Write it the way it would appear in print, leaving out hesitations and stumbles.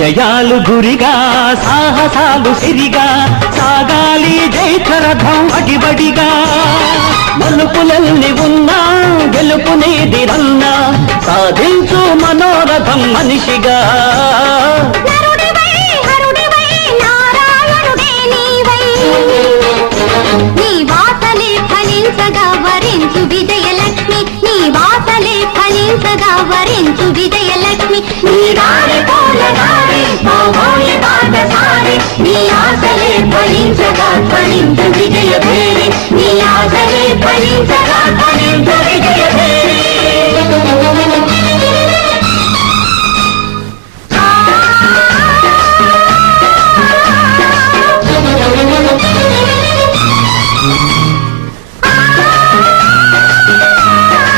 ఆశయాలు గురిగా సాహసాలు సిరిగా సాగాలి జైత్రరథం అడిబడిగా మలుపులల్ని ఉన్నా గెలుపునేది రన్నా సాధించు మనోరథం మనిషిగా నీ వాసలే ఫలించగా వరించు విజయలక్ష్మి నీ వాసలే ఫలించగా వరించు విజయలక్ష్మి నీ దారి పూలదారి మామూలి బాటసారి నీ ఆశలే ఫలించగా ఫలించు విజయ భేరి నీ ఆశలే ఫలించగా ఫలించు విజయ